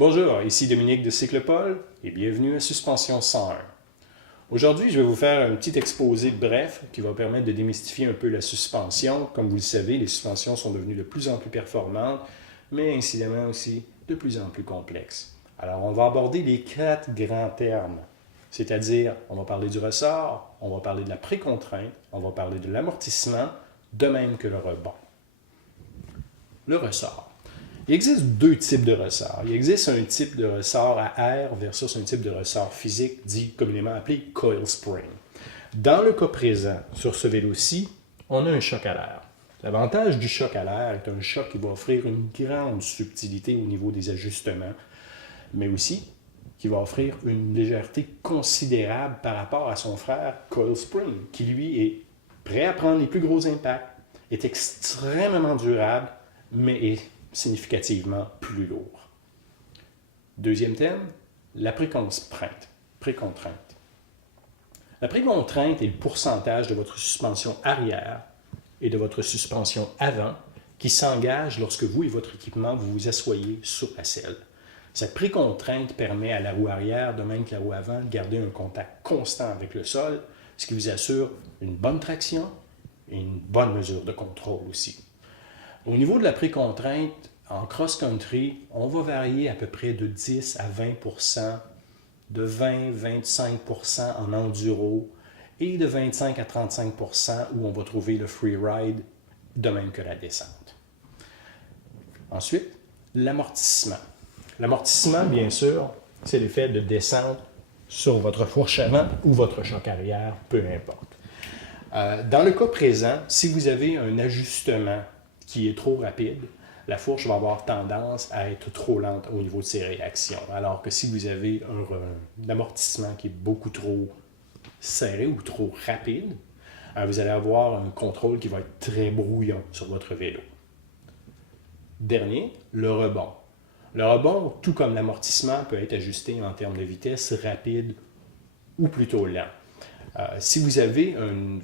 Bonjour, ici Dominique de Cyclepole et bienvenue à Suspension 101. Aujourd'hui, je vais vous faire un petit exposé bref qui va permettre de démystifier un peu la suspension. Comme vous le savez, les suspensions sont devenues de plus en plus performantes, mais incidemment aussi de plus en plus complexes. Alors, on va aborder les 4 grands termes, c'est-à-dire on va parler du ressort, on va parler de la précontrainte, on va parler de l'amortissement, de même que le rebond. Le ressort. Il existe 2 types de ressorts. Il existe un type de ressort à air versus un type de ressort physique, dit communément appelé coil spring. Dans le cas présent, sur ce vélo-ci, on a un choc à l'air. L'avantage du choc à l'air est un choc qui va offrir une grande subtilité au niveau des ajustements, mais aussi qui va offrir une légèreté considérable par rapport à son frère coil spring, qui lui est prêt à prendre les plus gros impacts, est extrêmement durable, mais est significativement plus lourd. Deuxième thème, la précontrainte. La précontrainte est le pourcentage de votre suspension arrière et de votre suspension avant qui s'engage lorsque vous et votre équipement vous vous asseyez sur la selle. Cette précontrainte permet à la roue arrière, de même que la roue avant, de garder un contact constant avec le sol, ce qui vous assure une bonne traction et une bonne mesure de contrôle aussi. Au niveau de la précontrainte, en cross-country, on va varier à peu près de 10 à 20 %, de 20-25 % en enduro et de 25 à 35 % où on va trouver le free ride, de même que la descente. Ensuite, l'amortissement. L'amortissement, bien sûr, c'est l'effet de descente sur votre fourche avant ou votre choc arrière, peu importe. Dans le cas présent, si vous avez un ajustement qui est trop rapide, la fourche va avoir tendance à être trop lente au niveau de ses réactions. Alors que si vous avez un amortissement qui est beaucoup trop serré ou trop rapide, vous allez avoir un contrôle qui va être très brouillon sur votre vélo. Dernier, le rebond. Le rebond, tout comme l'amortissement, peut être ajusté en termes de vitesse rapide ou plutôt lent. Si vous avez un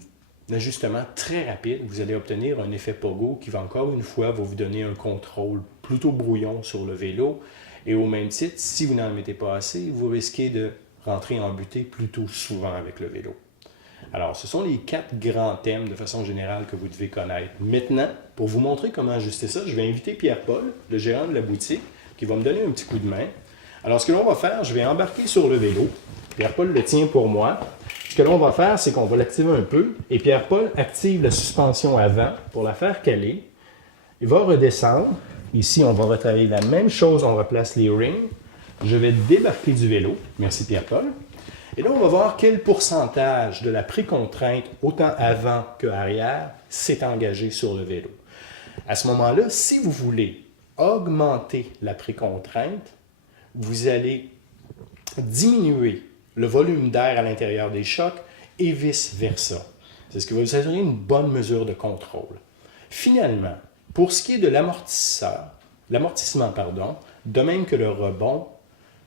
ajustement très rapide, vous allez obtenir un effet pogo qui va encore une fois vous donner un contrôle plutôt brouillon sur le vélo. Et au même titre, si vous n'en mettez pas assez, vous risquez de rentrer en butée plutôt souvent avec le vélo. Alors, ce sont les 4 grands thèmes de façon générale que vous devez connaître. Maintenant, pour vous montrer comment ajuster ça, je vais inviter Pierre-Paul, le gérant de la boutique, qui va me donner un petit coup de main. Alors, ce que l'on va faire, je vais embarquer sur le vélo. Pierre-Paul le tient pour moi. Ce que l'on va faire, c'est qu'on va l'activer un peu et Pierre-Paul active la suspension avant pour la faire caler. Il va redescendre. Ici, on va retravailler la même chose. On replace les rings. Je vais débarquer du vélo. Merci Pierre-Paul. Et là, on va voir quel pourcentage de la précontrainte, autant avant que arrière, s'est engagé sur le vélo. À ce moment-là, si vous voulez augmenter la précontrainte, vous allez diminuer le volume d'air à l'intérieur des chocs et vice-versa. C'est ce qui va vous assurer une bonne mesure de contrôle. Finalement, pour ce qui est de l'amortissement, de même que le rebond,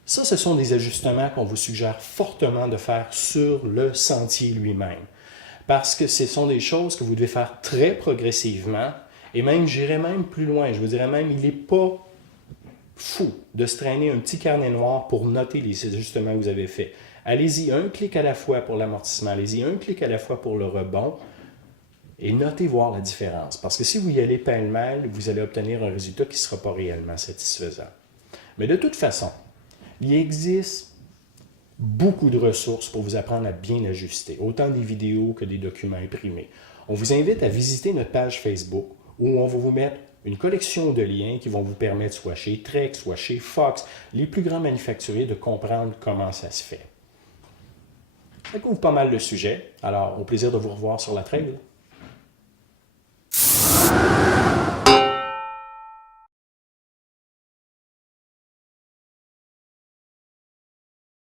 ça, ce sont des ajustements qu'on vous suggère fortement de faire sur le sentier lui-même. Parce que ce sont des choses que vous devez faire très progressivement et même, j'irais même plus loin. Je vous dirais même, il n'est pas fou de se traîner un petit carnet noir pour noter les ajustements que vous avez faits. Allez-y un clic à la fois pour l'amortissement, allez-y un clic à la fois pour le rebond et notez voir la différence. Parce que si vous y allez pêle-mêle, vous allez obtenir un résultat qui ne sera pas réellement satisfaisant. Mais de toute façon, il existe beaucoup de ressources pour vous apprendre à bien ajuster, autant des vidéos que des documents imprimés. On vous invite à visiter notre page Facebook où on va vous mettre une collection de liens qui vont vous permettre, soit chez Trek, soit chez Fox, les plus grands manufacturiers, de comprendre comment ça se fait. Ça couvre pas mal le sujet. Alors, au plaisir de vous revoir sur la trail.